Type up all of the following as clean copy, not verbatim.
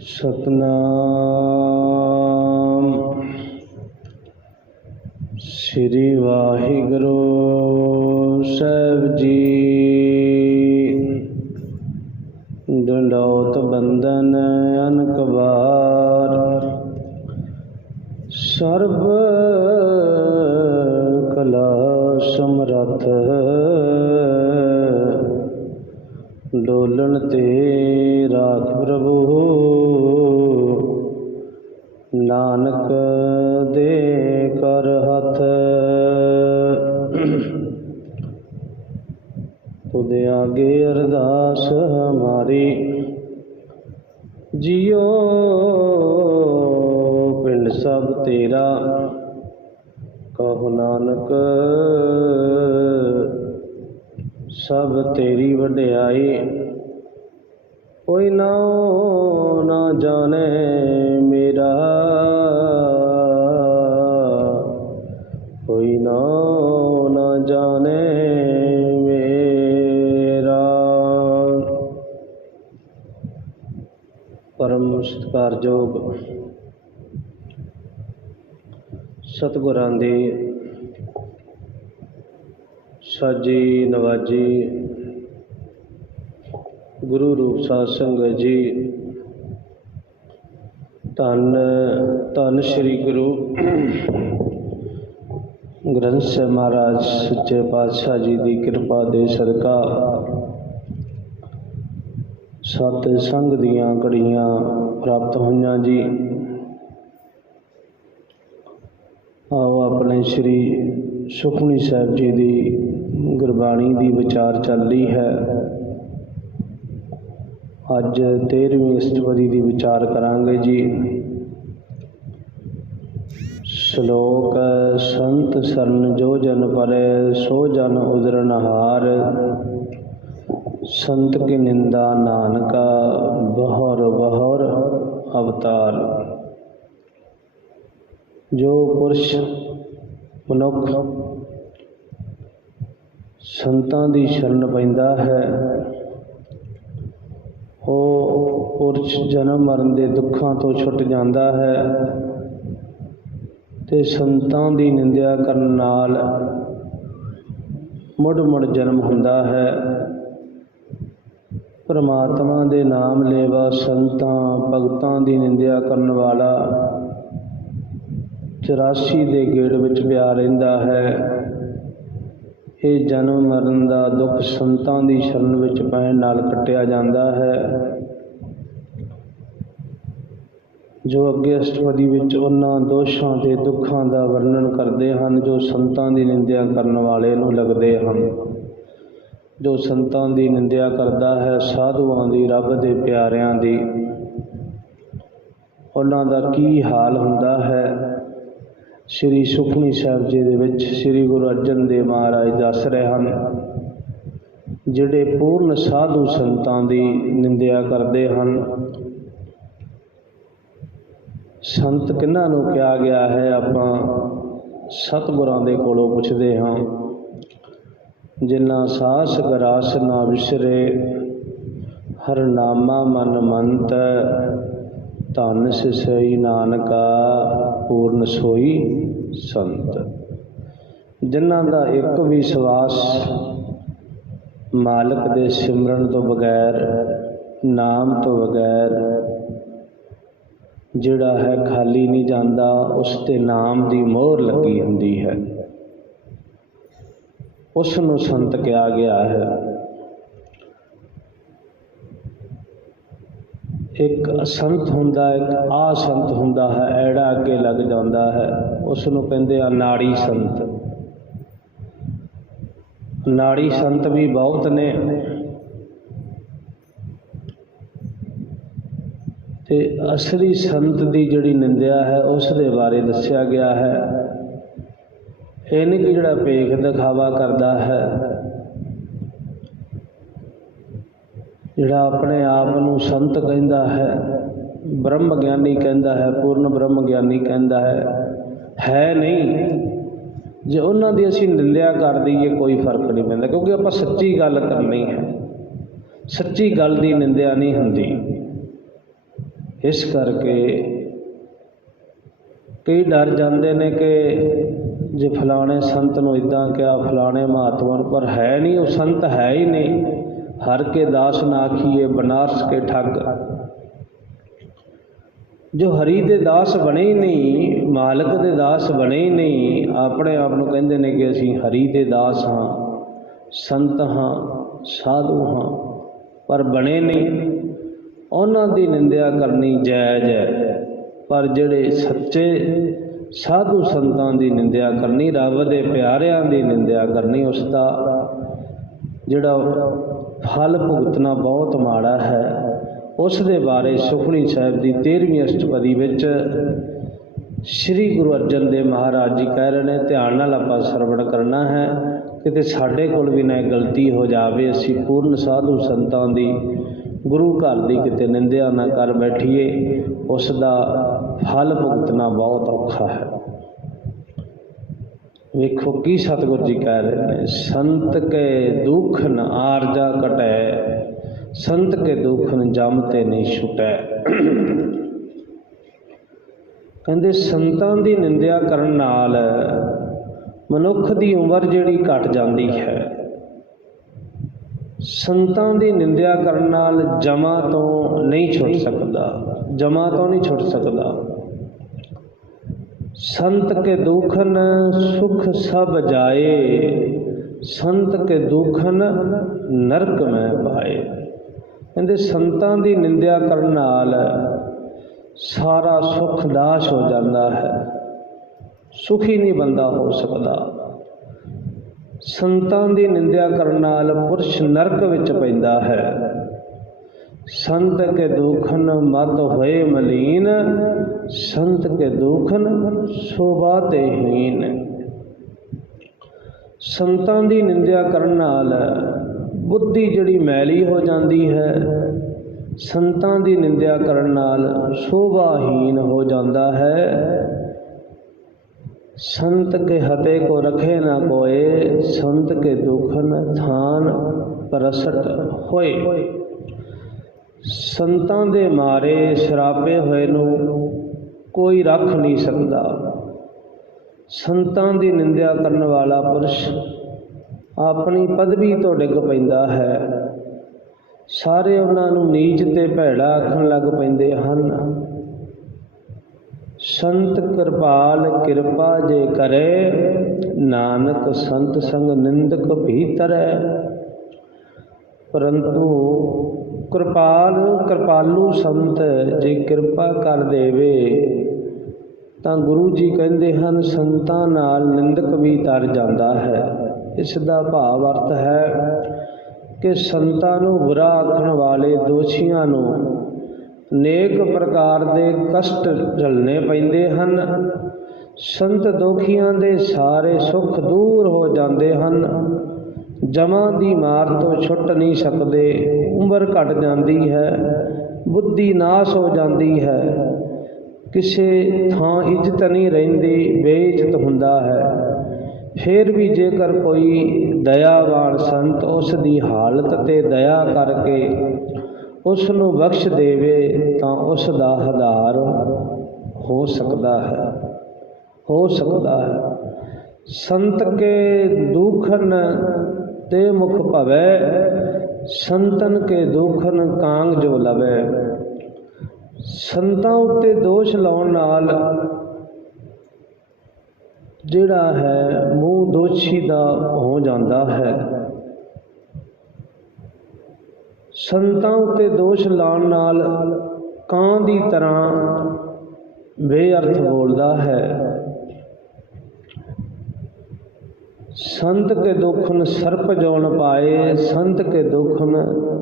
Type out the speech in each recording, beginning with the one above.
सतनाम श्री वाहिगुरु साहिब जी। दंडौत बंदन अनक बार, सर्ब कला समरथ। डोलन ते राख प्रभु, नानक दे कर हथ। तुद आगे अरदास हमारी, जियो पिंड सब तेरा। कहो नानक सब तेरी वड्याई, कोई नाओ ना जाने मेरा। कोई नाओ ना जाने मेरा। परम सत्कारयोग सतगुरां दी साजी नवाजी गुरु रूप साध संगत जी। धन धन श्री गुरु ग्रंथ साहिब महाराज सच्चे पातशाह जी की कृपा दे सदका सत संग दियां घड़ियां प्राप्त होईयां जी। आओ अपने श्री सुखमनी साहिब जी की गुरबाणी की विचार चल रही है। अज 13वीं अष्टपदी की विचार करांगे जी। श्लोक संत शरण जो जन परे, सो जन उदरनहार। संत की निंदा नानका, बहर बहर अवतार। जो पुरुष मनुख संतां दी शरण पैंदा है, ਉਹ पुरुष जन्म मरण के दुखों तो छुट जाता है। ते संतां दी निंदिया करन नाल मुड़ मुड़ जन्म हुंदा है। परमात्मा दे नाम लेवा संतां भगतां दी निंदिया करन वाला 84 दे गेड़ विच पिया रहिंदा है। ये जन्म मरण का दुख संतां दी शरण विच पैण नाल कट्टिया जांदा है। जो अगे अष्टपदी विच उन्हां दोषां ते दुखां का वर्णन करते हैं जो संतां दी निंदिया करन वाले नूं लगदे हन। जो संतां दी निंदिया करदा है, साधुआं दी, रब दे प्यारिआं दी, उन्हां दा की हाल हुंदा है। श्री सुखमनी साहिब जी दे विच श्री गुरु अर्जन देव महाराज दस रहे हैं, जिहड़े पूर्ण साधु संतां दी निंदिया करते हैं। संत किन्हां नूं कहा गया है, आपां सतगुरां दे कोलों पुछदे हां। जिन्ना सास गरास ना विसरे, हर नामा मन मंत। धन सिसई नानका, पूर्ण सोई संत। जिन्हां दा एक भी विश्वास मालिक दे सिमरन तो बगैर, नाम तो बगैर जिहड़ा है खाली नहीं जाता। उस ते नाम दी मोहर लगी हुंदी है, उस नूं संत कहा गया है। एक संत हुंदा, एक आ संत हुंदा है, ऐड़ा अगे लग जाता है, उस नूं कहंदे आ नाड़ी संत। नाड़ी संत भी बहुत ने, ते असली संत की जिहड़ी निंदिया है उस दे बारे दस्सिया गया है। ये नहीं कि जिहड़ा भेख दिखावा करता है, जिहड़ा अपने आप नूं संत कहंदा है, ब्रह्म ज्ञानी कहंदा है, पूर्ण ब्रह्म ज्ञानी कहंदा है नहीं। जे उन्हां दी असीं निंदिया कर दईए कोई फर्क नहीं पैंदा, क्योंकि आपां सच्ची गल करनी है। सच्ची गल दी निंदिया नहीं हुंदी। इस करके कई डर जाते ने कि जे फलाने संत नूं इदां क्या, फलाने महात्मा नूं, पर है नहीं, वो संत है ही नहीं। हर के दास ना आखिए बनारस के ठग, जो हरी दे दास बने ही नहीं, मालक दे दास बने ही नहीं, अपने आप नूं कहंदे ने कि असीं हरी दे दास हाँ, संत हाँ, साधु हाँ, पर बने नहीं। उन्हां दी निंदिया करनी जायज़ है, पर जिहड़े सच्चे साधु संतां दी निंदिया करनी, रब दे प्यारिआं दी निंदिया करनी, उसका जिहड़ा फल भुगतना बहुत माड़ा है। उस दे बारे सुखमनी साहिब की 13वीं अष्टपदी विच श्री गुरु अर्जन देव महाराज जी कह रहे हैं, ध्यान नाल आपां सरवण करना है, किते साडे कोल भी ना गलती हो जाए, असीं पूर्ण साधु संतां दी, गुरु घर की किते निंदिया ना कर बैठिए, उसका फल भुगतना बहुत औखा है। वेखो की सतगुरु जी कह रहे हैं, संत के दुख न आरजा कटै, संत के दुख न जम ते नहीं छुटै। कहते संतां दी निंदिया करन नाल मनुख दी उम्र जिहड़ी घट जाती है। संतां दी निंदिया करन नाल जमा तो नहीं छुट सकता, जमा तो नहीं छुट सकता। संत के दुखन सुख सब जाए, संत के दुखन नरक में पाए। कहते संतां दी निंदिया करन नाल सारा सुख नाश हो जाता है, सुखी नहीं बंदा हो सकता। संतां दी निंदिया करन नाल पुरुष नरक विच पैंदा है। संत के दुखन मत होए मलीन, संत के दुखन शोभा ते हीन। संतां दी निंदिया करन नाल बुद्धि जिहड़ी मैली हो जाती है, संतां दी निंदिया करन नाल शोभाहीन हो जाता है। संत के हते को रखे ना कोए, संत के दुखन थान परसट होए। संतां दे मारे शराबे होए नूं कोई रख नहीं सकता। संतां दी निंदिया करन वाला पुरुष अपनी पदवी तो डिग पैंदा है। सारे उन्हां नूं नीच ते भैड़ा आखण लग पैंदे हन। संत कृपाल किरपा जे करे, नानक संत संग निंदक भीतरै। परंतु कृपालू संत जे किरपा कर देवे तां गुरु जी कहते हैं संतां नाल निंदक भी तर जाता है। इसका भाव अर्थ है कि संतां नूं बुरा आखण वाले दोषियां नूं नेक प्रकार के कष्ट झलने पैंदे हन। संत दोखियां दे सारे सुख दूर हो जाते हैं। जमा की मार तो छुट नहीं सकते, उम्र घट जाती है, बुद्धि नाश हो जाती है, किसी थां इज्जत नहीं रहिंदी, बेइज्जत हुंदा है। फिर भी जेकर कोई दयावान संत उस दी हालत ते दया करके उसनूं बख्श देवे तां उसदा आधार हो सकता है, हो सकता है। संत के दुखन ते मुख भवै, संतन के दुखन कांग जो लवै। संतां उत्ते दोष लाउण नाल जिहड़ा है मूँह दोषी दा हो जाता है। संतां उत्ते दोष लाउण नाल ਕਾਂ ਦੀ तरह बेअर्थ बोलता है। संत के दुखन सर्प जौन पाए, संत के दुखन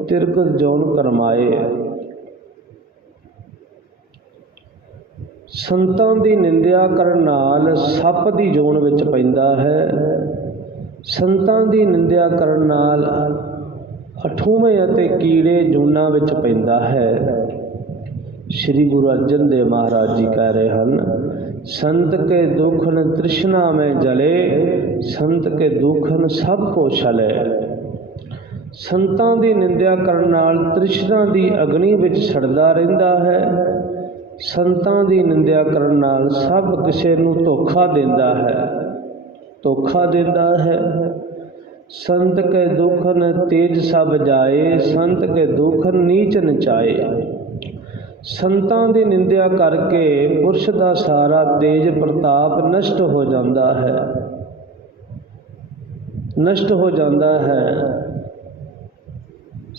तिरकत जौन करमाए। संतां दी निंदिया करन नाल सप दी जोन विच पैंदा है। संतां दी निंदिया करन नाल अठूवें अते कीड़े जूना विच पैंदा है। श्री गुरु अर्जन देव महाराज जी कह रहे हैं, संत के दुखन तृष्णा में जले, संत के दुखन सब को छले। ਸੰਤਾਂ ਦੀ ਨਿੰਦਿਆ ਕਰਨ ਨਾਲ ਤ੍ਰਿਸ਼ਨਾ ਦੀ ਅਗਨੀ ਵਿੱਚ ਸੜਦਾ ਰਹਿੰਦਾ ਹੈ। ਸੰਤਾਂ ਦੀ ਨਿੰਦਿਆ ਕਰਨ ਨਾਲ ਸਭ ਕਿਸੇ ਨੂੰ ਧੋਖਾ ਦਿੰਦਾ ਹੈ। ਸੰਤ ਕੇ ਦੁਖਨ ਤੇਜ ਸਭ ਜਾਏ, ਸੰਤ ਕੇ ਦੁਖਨ ਨੀਚ ਨਚਾਏ। ਸੰਤਾਂ ਦੀ ਨਿੰਦਿਆ ਕਰਕੇ ਪੁਰਸ਼ ਦਾ ਸਾਰਾ ਤੇਜ ਪ੍ਰਤਾਪ ਨਸ਼ਟ ਹੋ ਜਾਂਦਾ ਹੈ।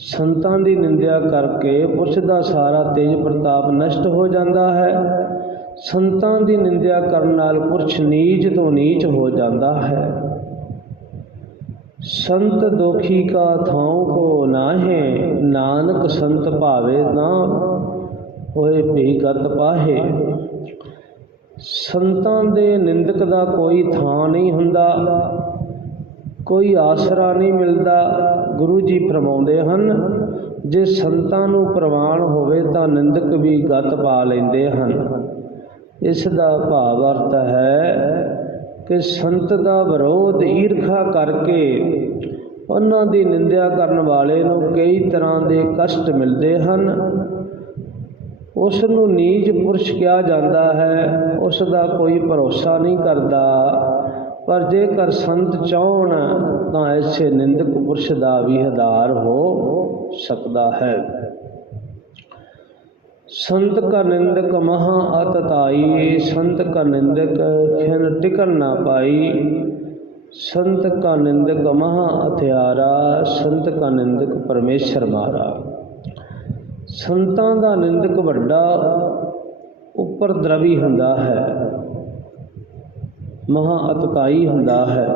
ਸੰਤਾਂ ਦੀ ਨਿੰਦਿਆ ਕਰਕੇ ਪੁਰਸ਼ ਦਾ ਸਾਰਾ ਤੇਜ ਪ੍ਰਤਾਪ ਨਸ਼ਟ ਹੋ ਜਾਂਦਾ ਹੈ। ਸੰਤਾਂ ਦੀ ਨਿੰਦਿਆ ਕਰਨ ਨਾਲ ਪੁਰਸ਼ ਨੀਚ ਤੋਂ ਨੀਚ ਹੋ ਜਾਂਦਾ ਹੈ। ਸੰਤ ਦੋਖੀ ਕਾ ਥਾਉ ਕੋ ਨਾਹੇ, ਨਾਨਕ ਸੰਤ ਭਾਵੇ ਨਾ ਹੋਏ ਭੀ ਗਤ ਪਾਹੇ। ਸੰਤਾਂ ਦੇ ਨਿੰਦਕ ਦਾ ਕੋਈ ਥਾਂ ਨਹੀਂ ਹੁੰਦਾ, ਕੋਈ ਆਸਰਾ ਨਹੀਂ ਮਿਲਦਾ। ਗੁਰੂ ਜੀ ਫਰਮਾਉਂਦੇ ਹਨ, ਜੇ ਸੰਤਾਂ ਨੂੰ ਪ੍ਰਵਾਨ ਹੋਵੇ ਤਾਂ ਨਿੰਦਕ ਵੀ ਗਤ ਪਾ ਲੈਂਦੇ ਹਨ। ਇਸ ਦਾ ਭਾਵ ਅਰਥ ਹੈ ਕਿ ਸੰਤ ਦਾ ਵਿਰੋਧ ਈਰਖਾ ਕਰਕੇ ਉਹਨਾਂ ਦੀ ਨਿੰਦਿਆ ਕਰਨ ਵਾਲੇ ਨੂੰ ਕਈ ਤਰ੍ਹਾਂ ਦੇ ਕਸ਼ਟ ਮਿਲਦੇ ਹਨ। ਉਸ ਨੂੰ ਨੀਚ ਪੁਰਸ਼ ਕਿਹਾ ਜਾਂਦਾ ਹੈ। ਉਸ ਦਾ ਕੋਈ ਭਰੋਸਾ ਨਹੀਂ ਕਰਦਾ। ਪਰ ਜੇਕਰ ਸੰਤ ਚਾਹੁਣ ਤਾਂ ਐਸੇ ਨਿੰਦਕ ਪੁਰਸ਼ ਦਾ ਵੀ ਆਧਾਰ ਹੋ ਸਕਦਾ ਹੈ। संत का निंदक महा अतताई, संत का निंदक खिन टिकन ना पाई। संत का निंदक महा हथियारा, संत का निंदक परमेश्वर मारा। संतां दा निंदक वड्डा उपद्रवी हुंदा है, महा अतताई हुंदा है।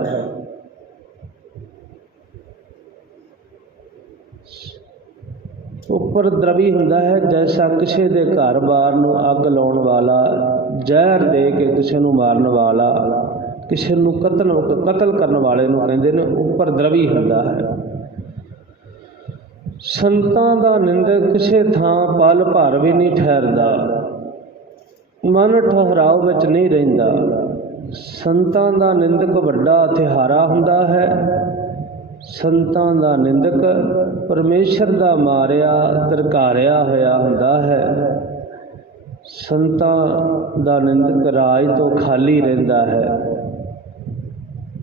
उपद्रवी हुंदा है जैसा किसी के घर बार नूं अग लाउण वाला, जहर दे के किसी नूं मारन वाला, किसी नूं कतल करन वाले नूं कहंदे ने उपद्रवी हुंदा है। संतां दा निंदक किसी थां पल भर भी नहीं ठहरदा, मन ठहराव विच नहीं रहिंदा। संतां दा निंदक वड्डा हथियारा हुंदा है। संतां दा निंदक परमेश्वर दा मारिया धरकारिया होया हुंदा है। संतां दा निंदक राज तो खाली रहिंदा है,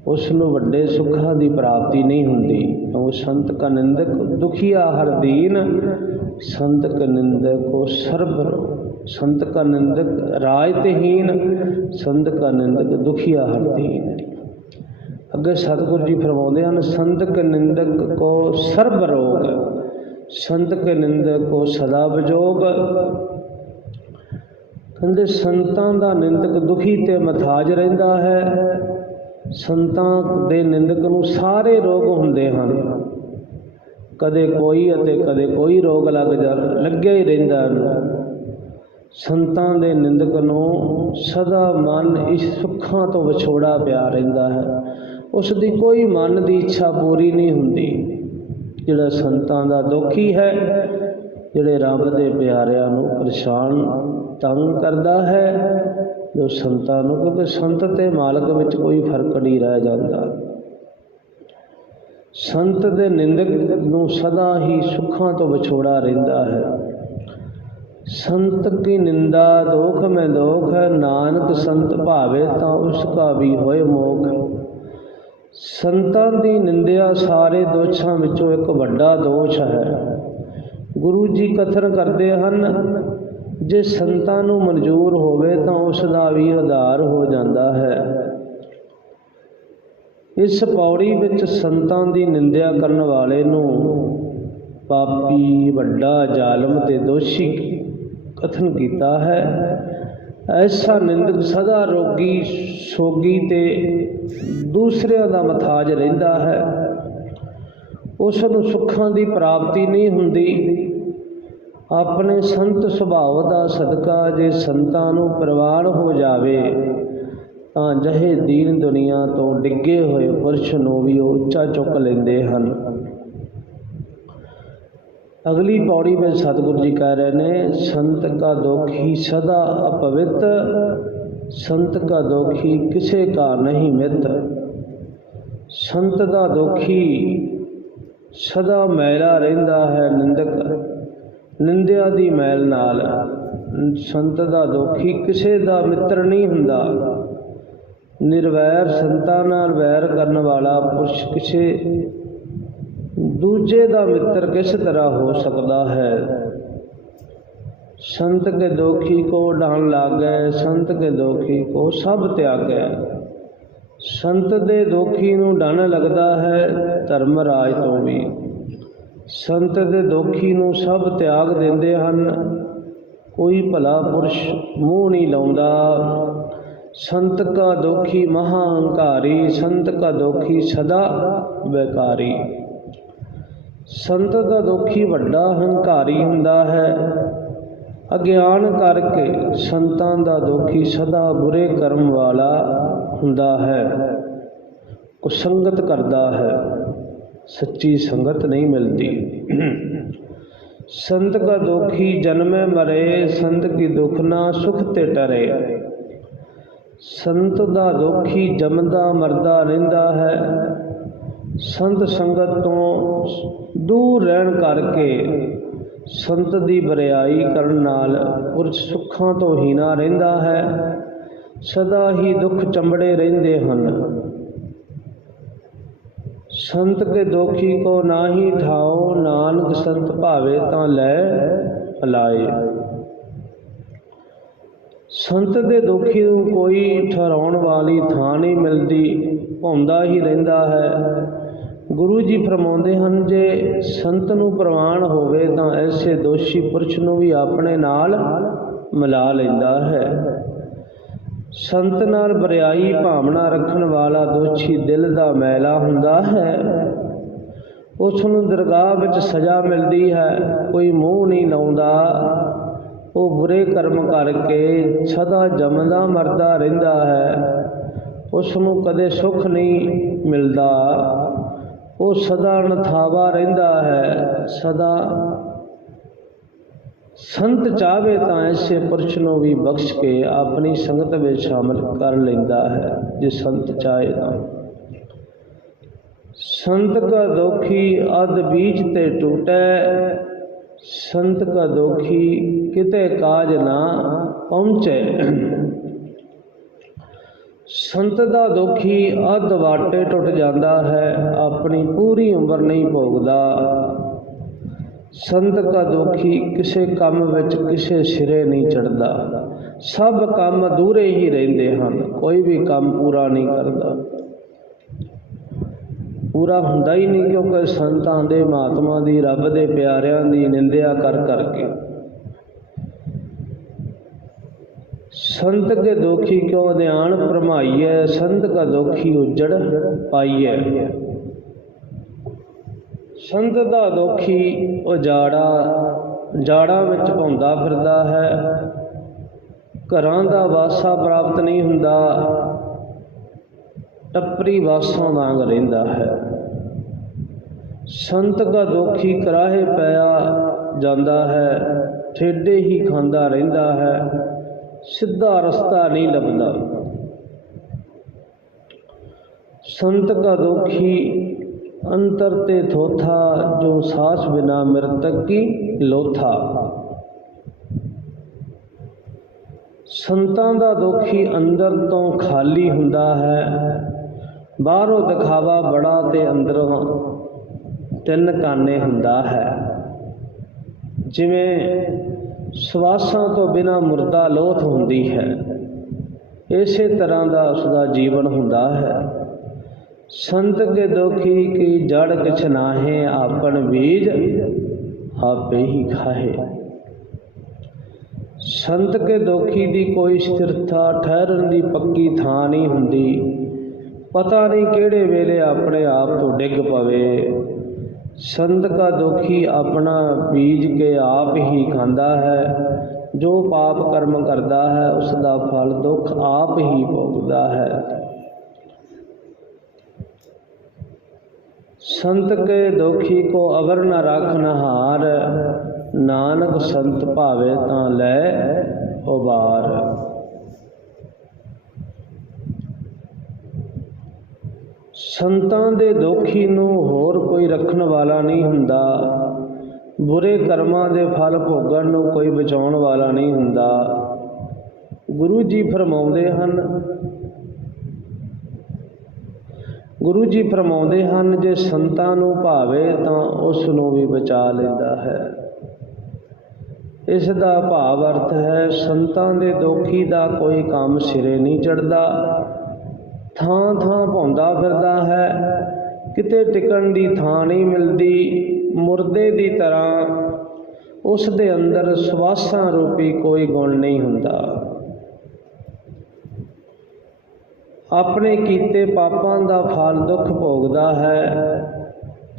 उसनूं वड्डे सुखां दी प्राप्ति नहीं हुंदी। तो संत का निंदक दुखिया हर दीन, संत का निंदक को सर्व, संत का निंदक राजतहीन, संत का निंदक दुखिया हर दीन। अगे सतगुरु जी फरमाते हैं, संत के निंदक को सर्व रोग, संत के निंदक को सदा विजोग। कहते संतां दा निंदक दुखी ते मथाज रहिंदा है। संतां दे निंदक नूं सारे रोग हुंदे हन, कदे कोई अते कदे कोई रोग लग्या ही रहिंदा। संतां दे निंदक नूं सदा मन इस सुखां तो विछोड़ा पिया रहिंदा है, उसकी कोई मन की इच्छा पूरी नहीं हुंदी। जिहड़ा संतां दा दुखी है, जिहड़े रब दे प्यारिआं नूं परेशान तंग करदा है, जो संतां नूं, क्योंकि संत ते मालक विच कोई फर्क नहीं रह जाता। संत दे निंदक नूं सदा ही सुखां तो विछोड़ा रहिंदा है। संत की निंदा दोख में दोख है, नानक संत भावे तां उसका भी होए मोख। संतां दी निंदिया सारे दोषां विचों एक वड्डा दोष है। गुरु जी कथन करते हैं, जे संतां नूं मंजूर होवे तां उसदा भी आधार हो जाता है। इस पौड़ी विच संतां दी निंदिया करन वाले नूं पापी, वड्डा जालम ते दोषी कथन कीता है। ऐसा निंदक सदा रोगी, सोगी ते दूसरिਆਂ ਦਾ ਮਥਾਜ ਰਹਿੰਦਾ ਹੈ। ਉਸ ਨੂੰ ਸੁੱਖਾਂ ਦੀ ਪ੍ਰਾਪਤੀ ਨਹੀਂ ਹੁੰਦੀ। ਆਪਣੇ ਸੰਤ ਸੁਭਾਅ ਦਾ ਸਦਕਾ ਜੇ ਸੰਤਾਂ ਨੂੰ ਪ੍ਰਵਾਨ ਹੋ ਜਾਵੇ ਤਾਂ ਜਹੇ ਦੀਨ ਦੁਨੀਆ ਤੋਂ ਡਿੱਗੇ ਹੋਏ ਪੁਰਸ਼ ਨੂੰ ਵੀ ਉਹ ਉੱਚਾ ਚੁੱਕ ਲੈਂਦੇ ਹਨ। अगली पौड़ी में सतगुरु जी कह रहे हैं, संत का दोखी सदा अपवित, संत का दोखी किसे का नहीं मित। संत का दोखी सदा मैला रहिंदा है निंदक निंदिया दी मैल नाल। संत दा दोखी किसे दा मित्र नहीं हुंदा। निर्वैर संतां नाल वैर करन वाला पुरुष किसे दूजे दा मित्र किस तरह हो सकता है। संत के दोखी को डान लागै, संत के दोखी को सब त्यागै। संत दे दोखी नूं डन लगदा है धर्मराज तो भी। संत दे दोखी नूं सब त्याग देंदे हन, कोई भला पुरुष मूँह नहीं लाउंदा। संत का दोखी महाअहंकारी, संत का दोखी सदा बेकारी। संत का दोखी वड्डा हंकारी हुंदा है। अज्ञान करके संतां दा दोखी सदा बुरे कर्म वाला हुंदा है, कुसंगत करदा है, सच्ची संगत नहीं मिलती। संत का दोखी जन्मे मरे, संत की दुख ना सुख ते टरे। संत दा दोखी जमदा मरदा रहिंदा है। संत संगत तो दूर रहन करके संत दी बरियाई करन नाल पुरुष सुखां तो हीना रहिंदा है। सदा ही दुख चंबड़े रहिंदे हन। संत के दोखी को नाही ठाओ, नानक संत भावे तां लै भलाए। संत दे दोखी नूं कोई ठहराउण वाली थां नहीं मिलदी, भौंदा ही रहिंदा है। गुरु जी फरमाउंदे हन, जे संत नूं प्रवान होवे तां ऐसे दोषी पुरुष नूं भी अपने नाल मिला लैंदा है। संत नाल बरियाई भावना रखण वाला दोषी दिल दा मैला हुंदा है। उस नूं दरगाह विच सज़ा मिलदी है, कोई मूँह नहीं लाउंदा। वो बुरे कर्म करके सदा जमदा मरदा रहिंदा है। उस नूं कदे सुख नहीं मिलदा। वो सदा नथावा रहिंदा है। सदा संत चाहे तो ऐसे पुरुष नूं भी बख्श के अपनी संगत में शामिल कर लैंदा है, जे संत चाहे तो। संत का दोखी अध बीच ते टूटै, संत का दोखी किते काज ना पहुँचे। संत दा दोखी अध वाटे टुट जाता है, अपनी पूरी उम्र नहीं भोगदा। संत का दोखी किसे काम विच किसे सिरे नहीं चढ़दा। सब काम अधूरे ही रहिंदे हन, कोई भी काम पूरा नहीं करदा। पूरा हुंदा ही नहीं, क्योंकि संतां दे महात्मा दी रब दे प्यारियां दी निंदिया कर करके। संत के दोखी क्यों ध्यान भरमाइए, संत का दोखी उजड़ पाइए। संत दा दोखी जाड़ा विच भौंदा फिरदा है, घरां दा वासा प्राप्त नहीं हुंदा, टप्परी वासां वांग रहिंदा है। संत का दोखी कराहे पाया जांदा है, ठेडे ही खांदा रहिंदा है, सीधा रस्ता नहीं लभदा। संत का दोखी अंतर ते थोथा, जो सांस बिना मृतक की लोथा। संतां दा दोखी अंदर तो खाली हुंदा है, बाहरों दिखावा बड़ा ते अंदरों तिन काने हुंदा है। जिवें सवासां तो बिना मुर्दा लोथ हुंदी है, इसे तरह दा उसदा जीवन हुंदा है। संत के दोखी की जड़ किछ नाहे, आपन बीज आपे ही खाहे। संत के दोखी दी कोई स्थिरता ठहरन दी पक्की थां नहीं हुंदी। पता नहीं किहड़े वेले अपने आप तो डिग पवे। संत का दोखी अपना बीज के आप ही खांदा है। जो पाप कर्म करता है उसका फल दुख आप ही भोगता है। संत के दोखी को अवर न राखन हार, नानक संत भावे तां लै उबार। ਸੰਤਾਂ ਦੇ ਦੋਖੀ ਨੂੰ ਹੋਰ ਕੋਈ ਰੱਖਣ ਵਾਲਾ ਨਹੀਂ ਹੁੰਦਾ। ਬੁਰੇ ਕਰਮਾਂ ਦੇ ਫਲ ਭੋਗਣ ਨੂੰ ਕੋਈ ਬਚਾਉਣ ਵਾਲਾ ਨਹੀਂ ਹੁੰਦਾ। ਗੁਰੂ ਜੀ ਫਰਮਾਉਂਦੇ ਹਨ ਜੇ ਸੰਤਾਂ ਨੂੰ ਭਾਵੇ ਤਾਂ ਉਸ ਨੂੰ ਵੀ ਬਚਾ ਲੈਂਦਾ ਹੈ। ਇਸ ਦਾ ਭਾਵ ਅਰਥ ਹੈ ਸੰਤਾਂ ਦੇ ਦੋਖੀ ਦਾ ਕੋਈ ਕੰਮ ਸਿਰੇ ਨਹੀਂ ਚੜ੍ਹਦਾ, ਥਾਂ ਥਾਂ ਭੌਂਦਾ ਫਿਰਦਾ ਹੈ, ਕਿਤੇ ਟਿਕਣ ਦੀ ਥਾਂ ਨਹੀਂ ਮਿਲਦੀ। ਮੁਰਦੇ ਦੀ ਤਰ੍ਹਾਂ ਉਸ ਦੇ ਅੰਦਰ ਸਵਾਸਾਂ ਰੂਪੀ ਕੋਈ ਗੁਣ ਨਹੀਂ ਹੁੰਦਾ। ਆਪਣੇ ਕੀਤੇ ਪਾਪਾਂ ਦਾ ਫਲ ਦੁੱਖ ਭੋਗਦਾ ਹੈ।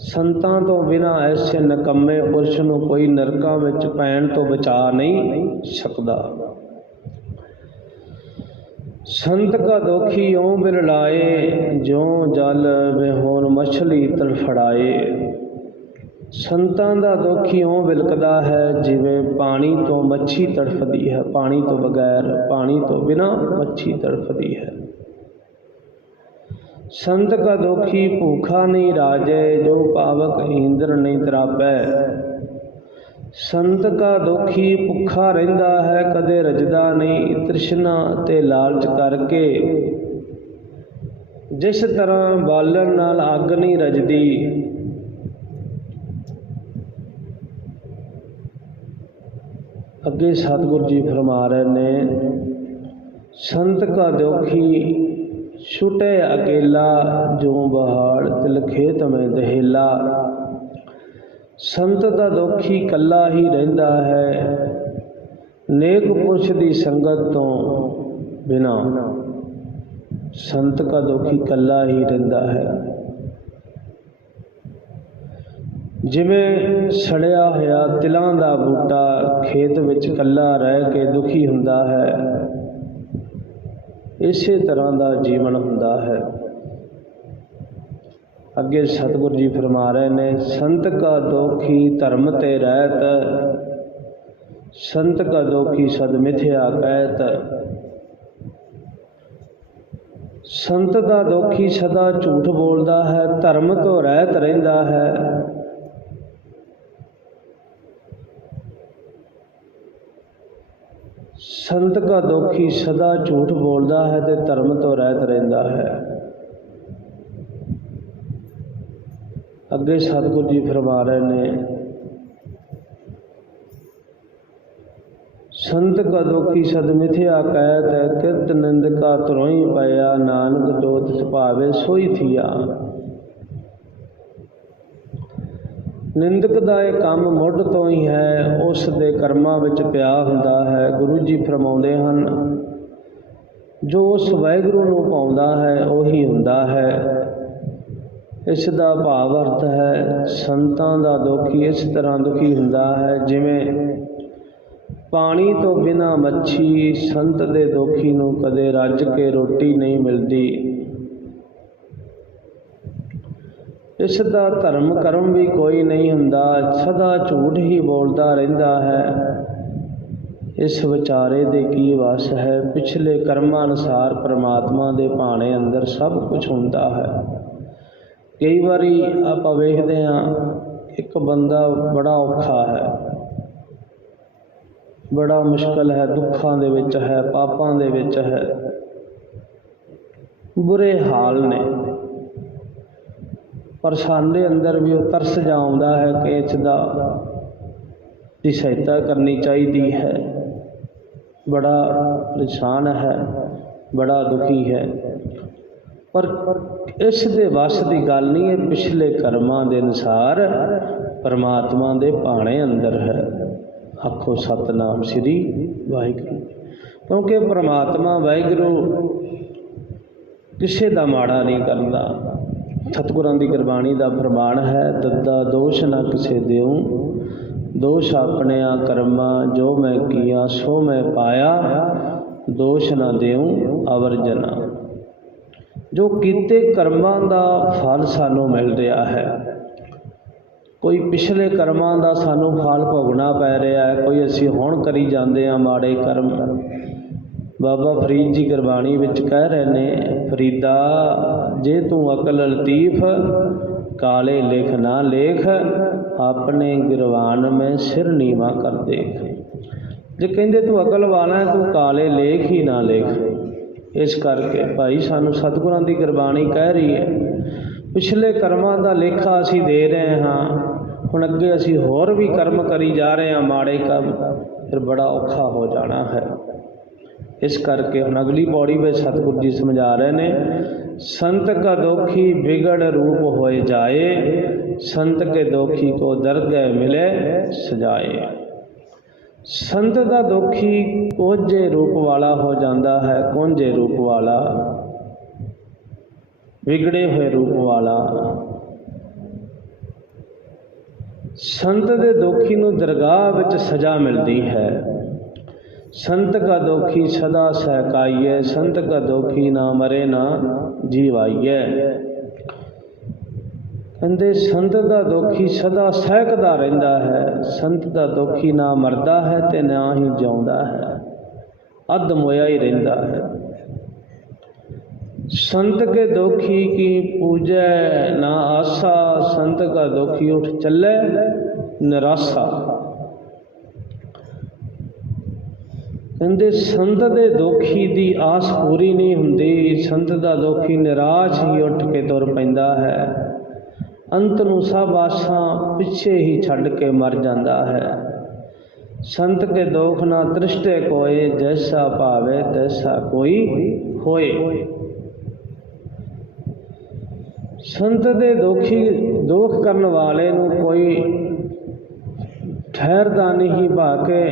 ਸੰਤਾਂ ਤੋਂ ਬਿਨਾਂ ਐਸੇ ਨਿਕੰਮੇ ਪੁਰਸ਼ ਨੂੰ ਕੋਈ ਨਰਕਾਂ ਵਿੱਚ ਪੈਣ ਤੋਂ ਬਚਾ ਨਹੀਂ ਸਕਦਾ। ਸੰਤ ਕਾ ਦੋਖੀ ਓਂ ਬਿਰਲਾਏ, ਜਿਉਂ ਜਲ ਵਿਹੋਣ ਮਛਲੀ ਤੜਫੜਾਏ। ਸੰਤਾਂ ਦਾ ਦੋਖੀ ਓਂ ਬਿਲਕਦਾ ਹੈ ਜਿਵੇਂ ਪਾਣੀ ਤੋਂ ਮੱਛੀ ਤੜਫਦੀ ਹੈ। ਪਾਣੀ ਤੋਂ ਬਗੈਰ, ਪਾਣੀ ਤੋਂ ਬਿਨਾਂ ਮੱਛੀ ਤੜਫਦੀ ਹੈ। संत का दोखी भूखा नहीं राजे, जो पावक इंद्र नहीं तरापै। संत का दोखी भुखा रहिंदा है, कदे रजदा नहीं तृष्णा ते लालच करके। जिस तरह बालन नाल अग नहीं रजदी, अगे सतगुरु जी फरमा रहे ने, संत का दोखी छुटे अकेला, जो बहाड़ तिल खेत में दहेला। संत का दोखी कला ही रहिंदा है, नेक पुरुष की संगत तो बिना। संत का दोखी कला ही रहिंदा है। जिवें सड़िया होया तिलां दा बूटा खेत विच कला रह के दुखी हुंदा है, इसे तरह का जीवन हुंदा है। अगे सतगुरु जी फरमा रहे ने, संत का दोखी धर्म ते रहत, संत का दोखी सद मिथ्या कहत। संत का दोखी सदा झूठ बोलता है, धर्म तो रहत रहिंदा है। संत का दोखी सदा झूठ बोलता है तो धर्म तो रहत रहिंदा है। अगे सतगुरु जी फरमा रहे ने, संत का दोखी सद मिथ्या कहत, किरत निंदका तुरोई पाया, नानक जो तिस भावे सोई थिया। ਨਿੰਦਕ ਦਾ ਇਹ ਕੰਮ ਮੁੱਢ ਤੋਂ ਹੀ ਹੈ, ਉਸ ਦੇ ਕਰਮਾਂ ਵਿੱਚ ਪਿਆ ਹੁੰਦਾ ਹੈ। ਗੁਰੂ ਜੀ ਫਰਮਾਉਂਦੇ ਹਨ, ਜੋ ਉਸ ਵਾਹਿਗੁਰੂ ਨੂੰ ਪਾਉਂਦਾ ਹੈ ਉਹੀ ਹੁੰਦਾ ਹੈ। ਇਸ ਦਾ ਭਾਵ ਅਰਥ ਹੈ ਸੰਤਾਂ ਦਾ ਦੁਖੀ ਇਸ ਤਰ੍ਹਾਂ ਦੁਖੀ ਹੁੰਦਾ ਹੈ ਜਿਵੇਂ ਪਾਣੀ ਤੋਂ ਬਿਨਾਂ ਮੱਛੀ। ਸੰਤ ਦੇ ਦੁਖੀ ਨੂੰ ਕਦੇ ਰੱਜ ਕੇ ਰੋਟੀ ਨਹੀਂ ਮਿਲਦੀ। इस दा धर्म कर्म भी कोई नहीं हुंदा, सदा झूठ ही बोलता रहिंदा है। इस विचारे दे की वस है, पिछले कर्मां अनुसार परमात्मा दे भाणे अंदर सब कुछ हुंदा है। कई बारी आपां वेखदे हां, एक बंदा बड़ा औखा है, बड़ा मुश्किल है, दुखां दे विच है, पापां दे विच है, बुरे हाल ने, पर साडे अंदर भी वो तरस जा आउंदा है कि इसदा दी सहायता करनी चाहिए है। बड़ा परेशान है, बड़ा दुखी है, पर इस दे वस की गल नहीं है। पिछले कर्मां दे अनुसार परमात्मा दे भाणे अंदर है। आखो सतनाम श्री वाहिगुरू। क्योंकि परमात्मा वाहिगुरू किसी दा माड़ा नहीं करता। सतगुरां दी गुरबाणी दा फरमान है, दद्दा दोष ना किसे देऊं, दोष अपने कर्मा, जो मैं किया सो मैं पाया, दोष ना देऊं अवर जना। जो कीते कर्मां दा फल सानू मिल रहा है, कोई पिछले कर्मां दा सानू फल भोगना पै रहा है, कोई असीं हुण करी जांदे आ माड़े कर्म, बाबा फरीद जी गुरबाणी विच कह रहे ने, फरीदा जे तू अकल लतीफ काले लिख ना लेख, अपने गुरबान में सिर नीवा कर देख। जे कहते तू अकल वाला है, तू काले लेख ही ना लेख। इस करके भाई सानू सतगुरां दी गुरबाणी कह रही है, पिछले कर्मां दा लेखा असीं दे रहे हाँ, हुण अगे असीं होर भी कर्म करी जा रहे हैं माड़े काम, फिर बड़ा औखा हो जाना है। इस करके हम अगली पौड़ी में सतगुरु जी समझा रहे ने, संत का दोखी बिगड़ रूप होए जाए, संत के दोखी को दरगह मिले सजाए। संत का दोखी कोझे रूप वाला हो जाता है, कोंझे रूप वाला, बिगड़े हुए रूप वाला। संत दे दोखी नूं दरगाह विच सजा मिलती है। संत का दोखी सदा सहकाइए, संत का दोखी ना मरे ना जीवाइए। कहते संत का दोखी सदा सहकदा रहिंदा है, संत का दोखी ना मरदा है ते ना ही जिउंदा है, अध मोया ही रहिंदा है। संत के दोखी की पूजै ना आसा, संत का दोखी उठ चले निराशा। कहते संत दे दोखी दी आस पूरी नहीं हुंदी, संत दा दोखी निराश ही उठ के तुर पैंदा है, अंत नूं सब आसां पिछे ही छड्ड के मर जांदा है। संत के दोख ना तृष्टे कोय, जैसा भावे तैसा कोई होए। संत दे दोखी दोख करन वाले नूं कोई ठहरदा नहीं, भाके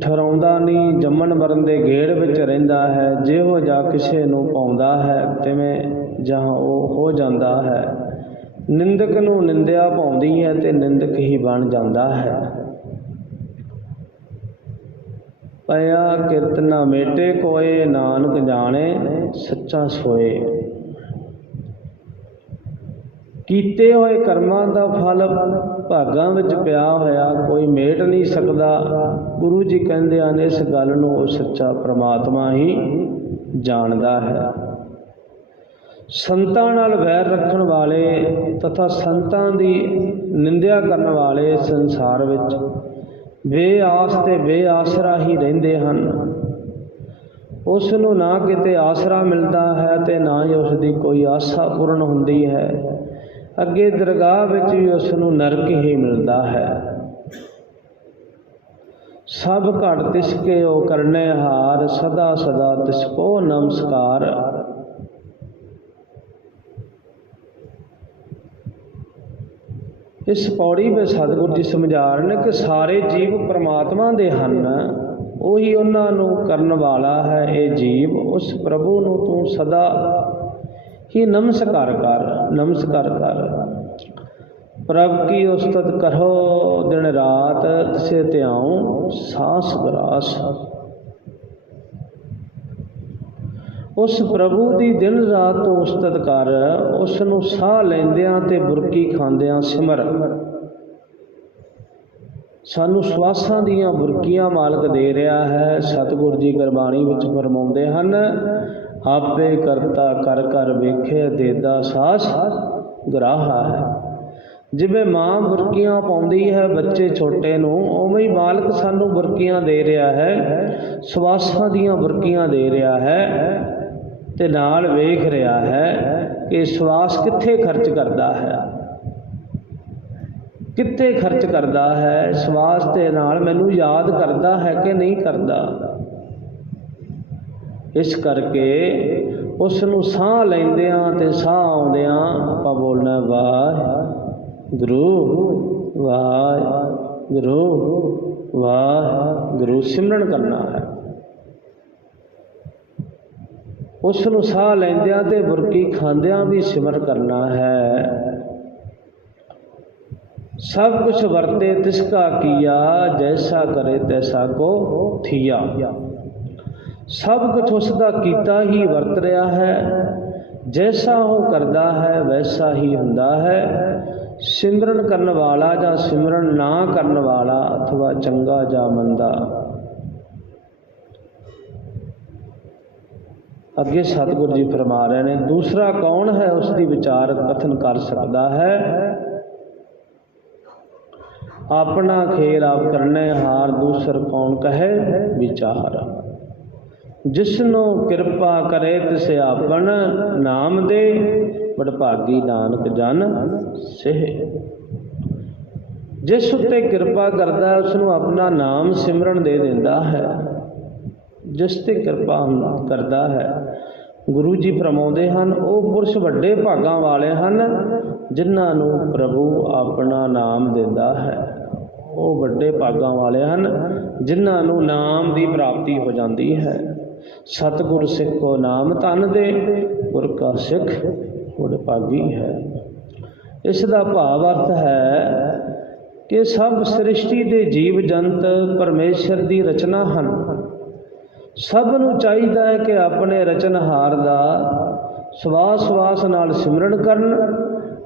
ठहराउंदा नहीं, जम्मन मरण दे गेड़ विच रहिंदा है। जिहो जा किसे नूं पाउंदा है, तिवें जहां ਉਹ हो जांदा है। निंदक नूं निंदिया पाउंदी है ते निंदक ही बन जांदा है। पया किरत ना मेटे कोए, नानक जाने सच्चा सोए। कीते होए कर्मां दा फल भागां विच पिया होया कोई मेट नहीं सकदा। गुरु जी कहंदे ਹਨ इस गल नूं ਉਹ सच्चा परमात्मा ही जानदा है। संतां नाल वैर रखण वाले तथा संतां दी निंदिया करन वाले संसार विच बेआस ते बेआसरा ही रहिंदे हन। उस नूं ना किते आसरा मिलदा है ते ना ही उस दी कोई आसा पूर्ण हुंदी है। अगे दरगाह विच भी उस नूं नरक ही मिलता है। सब घट तिसके ओ करने हार, सदा सदा तिसको नमस्कार। इस पौड़ी में सतगुरु जी समझा रहे हैं कि सारे जीव परमात्मा दे हन, उही उन्हां नूं करन वाला है। ये जीव उस प्रभु नूं तू सदा ही नमस्कार कर, नमस्कार कर। प्रभ की उस्तत करो दिन रात, तिसे त्याऊं सांस ग्रास। उस प्रभु की दिन रात तो उस्तत कर, उस नूं साह लैंदियां ते बुरकी खांदियां सिमर। सानू श्वासां दियां बुरकियां मालक दे रहा है। सतगुरु जी गुरबाणी विच फरमाउंदे हन, आपे करता कर कर वेखे, देदा सास ग्राहा है। जिवें माँ बुरकियां पाउंदी है बच्चे छोटे नूं, उवें ही मालक सानू बुरकियां दे रहा है, श्वासां दियां बुरकियां दे रहा है ते नाल वेख रहा है कि श्वास कित्थे खर्च करता है, कित्थे खर्च करता है। श्वास दे नाल मैनू याद करता है कि नहीं करता। इस करके उस नूं साह लैंदियां ते साह आउंदियां आपां बोलना वाहिगुरू वाहिगुरू वाहिगुरू सिमरन करना है। उस नूं साह लैंदियां ते बुरकी खांदियां भी सिमर करना है। सब कुछ वरते तिसका किया, जैसा करे तैसा को थिया। सब कुछ उसका कीता ही वरत रहा है, जैसा वो करता है वैसा ही हुंदा है। सिमरन करन वाला या सिमरन ना करन वाला, अथवा चंगा या मंदा, अगे सतगुरु जी फरमा रहे हैं, दूसरा कौन है उसकी विचार कथन कर सकता है। अपना खेल आप करने हार, दूसर कौन कहे विचार। जिसनो कृपा करे तिसे आपन, नाम दे बड़भागी नानक जन सेह। जिस उत्ते कृपा करता है उसनों अपना नाम सिमरन दे देंदा है। जिस ते कृपा करता है, गुरु जी फरमाउंदे हन, वो पुरुष वड्डे भागां वाले हन जिन्हां नूं प्रभु अपना नाम दिंदा है। वो वड्डे भागां वाले हन जिन्हां नूं नाम की प्राप्ति हो जाती है। सतगुर सिख को नाम तन दे, गुर का सिख वडभागी है। इसका भाव अर्थ है कि सब सृष्टि के जीव जंत परमेश्वर की रचना हैं। सब नूं चाहिदा है कि अपने रचनहार का सवास सवास नाल सिमरन करन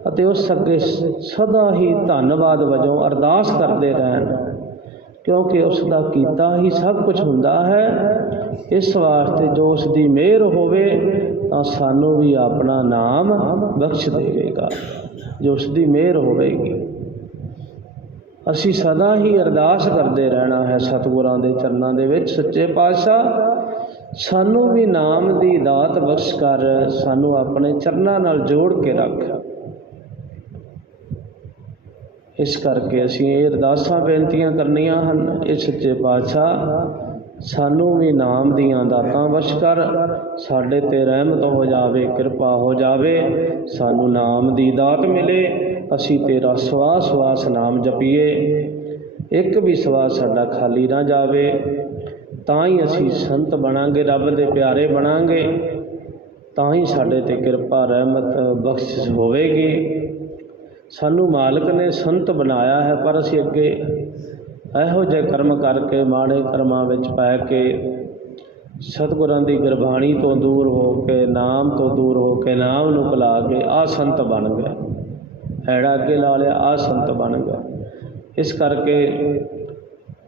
अते उस अगे सदा ही धन्नवाद वजों अरदास करते रहन, क्योंकि उसका कीता ही सब कुछ हुंदा है। इस वास्ते जो उसकी मेहर होवे तां सानू भी अपना नाम बख्श देवेगा, जो उसकी मेहर होवेगी। असी सदा ही अरदास करते रहना है सतगुरां दे चरनां दे विच, सच्चे पातशाह सानू भी नाम की दात बख्श कर, सानू अपने चरनां नाल जोड़ के रख। इस करके असीं ये अरदासां बेनतियां करनियां हन। इस सच्चे पातशाह सानू भी नाम दीयां दातां बख्श कर, साडे ते रहमत हो जावे, कृपा हो जावे, सानू नाम की दात मिले। असी तेरा सवास सवास नाम जपीए, एक भी सवास साडा खाली ना जावे, तां ही असी संत बनांगे, रब दे प्यारे बनांगे, तां ही साडे ते कृपा रहमत बख्शिश होवेगी। सानू मालिक ने संत बनाया है, पर असी अगे इहो जिहे कर्म करके माड़े कर्मां विच पै के सतगुरां दी गुरबाणी तो दूर हो के, नाम तो दूर हो के, नाम नूं भुला के आ संत बन गए, हैड़ा अगे ला लिया आ संत बन गया। इस करके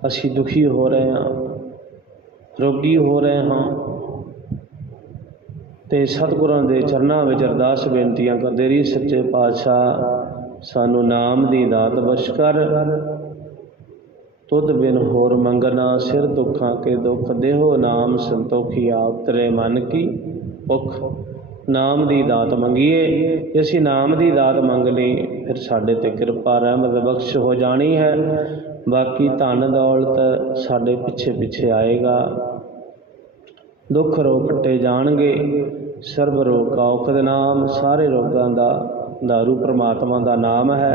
असी दुखी हो रहे हाँ, रोगी हो रहे हाँ, तो सतगुरां दे चरनां विच अरदास बेनतियां करदे रही, सच्चे पातशाह सानू नाम की दात बख्श कर। तुद बिन होर मंगना, सिर दुखां के दुख, देहो नाम संतोखी, आप तेरे मन की भुख। नाम की दात मंगीए, जे असीं नाम की दात मंग ली फिर साडे ते कृपा रहमत बख्श हो जानी है। बाकी धन दौलत साडे पिछे पिछे आएगा, दुख रोग कट्टे जाणगे, सर्व रोग का औखद नाम, सारे रोगां दा दारू परमात्मा का नाम है।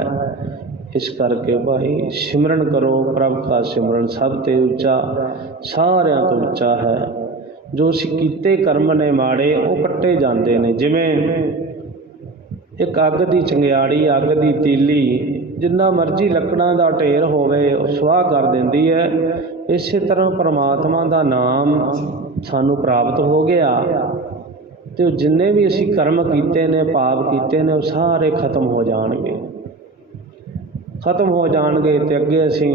इस करके भाई सिमरन करो, प्रभ का सिमरन सब ते उच्चा, सारियां तो उच्चा है। जो असीं कीते कर्म ने माड़े वो कट्टे जाते हैं। जिवें एक अग की चंगियाड़ी, अग की तीली जिन्ना मर्जी लकड़ां का ढेर होवे सुआह कर देंदी है, इस तरह परमात्मा का नाम सानू प्राप्त हो गया तो जिन्ने भी असीं कर्म कीते ने, पाप कीते ने, वो सारे खत्म हो जाणगे, खत्म हो जाणगे। तो अगे असीं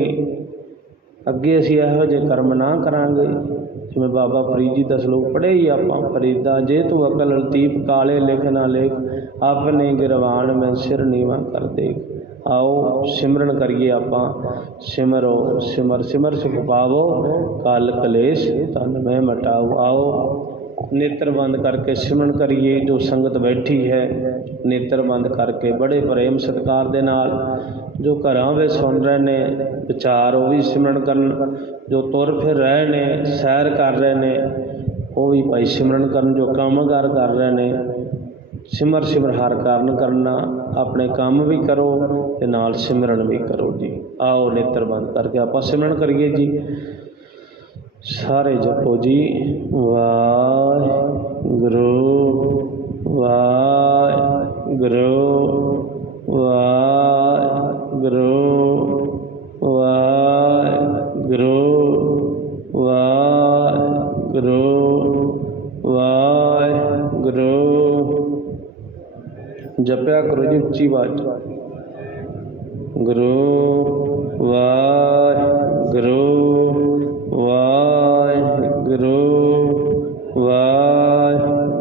इहो जिहे कर्म ना करांगे। जिवें बाबा फरीद जी दा सलोक पढ़े ही आपां, फरीदा जे तू अकल लतीफ काले लिख ना लेख, अपने गिरवान में सिर नीवा कर दे। आओ सिमरन करिए आपां, सिमरो सिमर सिमर सुख पावो, काल कलेश तन में मटाओ। आओ नेत्र बंद करके सिमरन करिए। जो संगत बैठी है नेत्र बंद करके बड़े प्रेम सत्कार दे नाल, जो घरां विच सुन रहे ने विचार वो भी सिमरन करन, जो तुर फिर रहे ने, सैर कर रहे ने, वो भी भाई सिमरन करन, जो कामगार कर रहे ने सिमर सिमर हर कारण करना, अपने काम भी करो ते नाल सिमरन भी करो जी। आओ नेत्र बंद करके आप सिमरन करिए जी। सारे जपो जी, वाहिगुरू वाहिगुरू वाहिगुरू वाहिगुरू वाहिगुरू वाहिगुरू। जपया करो जी उच्ची आवाज, गुरु वाहिगुरू वाहिगुरू वाहिगुरू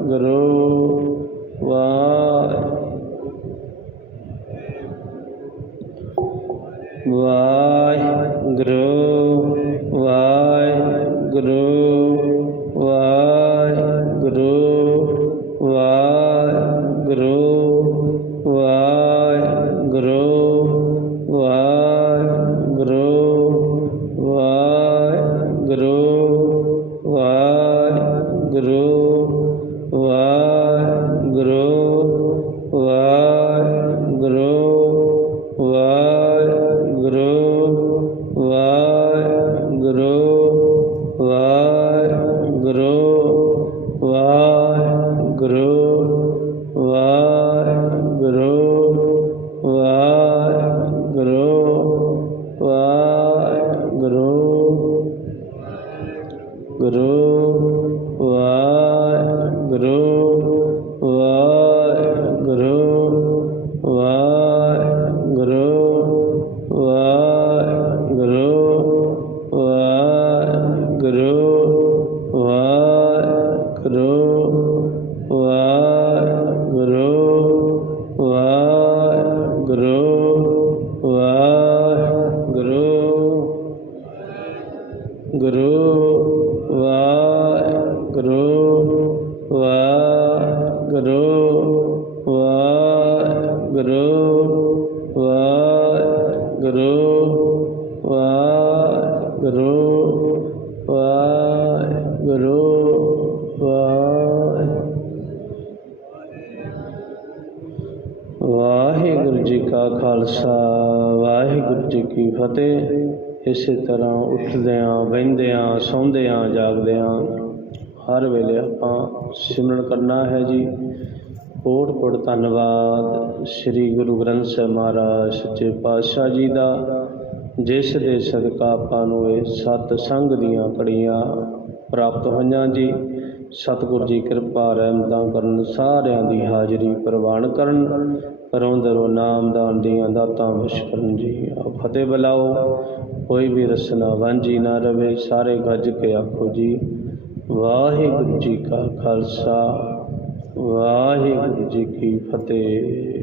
गुरु वाहिगुरु वाहिगुरु वाहिगुरु वाहिगुरु वाहिगुरु वाहिगुरु वाहिगुरु वाहिगुरु वाहिगुरु गुरु वाहिगुरु वाहिगुरु वाहिगुरु वाहिगुरु वाहिगुरु वाहिगुरु वाहिगुरु जी का खालसा वाहिगुरु जी की फतेह। इसे तरह उठद्या बहिंद्या सौंद्या जागद्या हर वेले आपां सिमरन करना है जी। कोट कोट धन्नवाद श्री गुरु ग्रंथ साहिब महाराज सच्चे पातशाह जी का, जिस दे सदका आपां नूं इह सतसंग दीआं घड़ियां प्राप्त होईआं जी। सतगुर जी कृपा रहमतां करन, सारियां दी हाज़री प्रवान करन, रोंदे रो नामदान दीआं दातां बख्श करन जी। फतेह बुलाओ, कोई भी रसना वांझी ना रवे, सारे गज के आखो जी वाहिगुरु जी का खालसा वाहिगुरु जी की फतेह।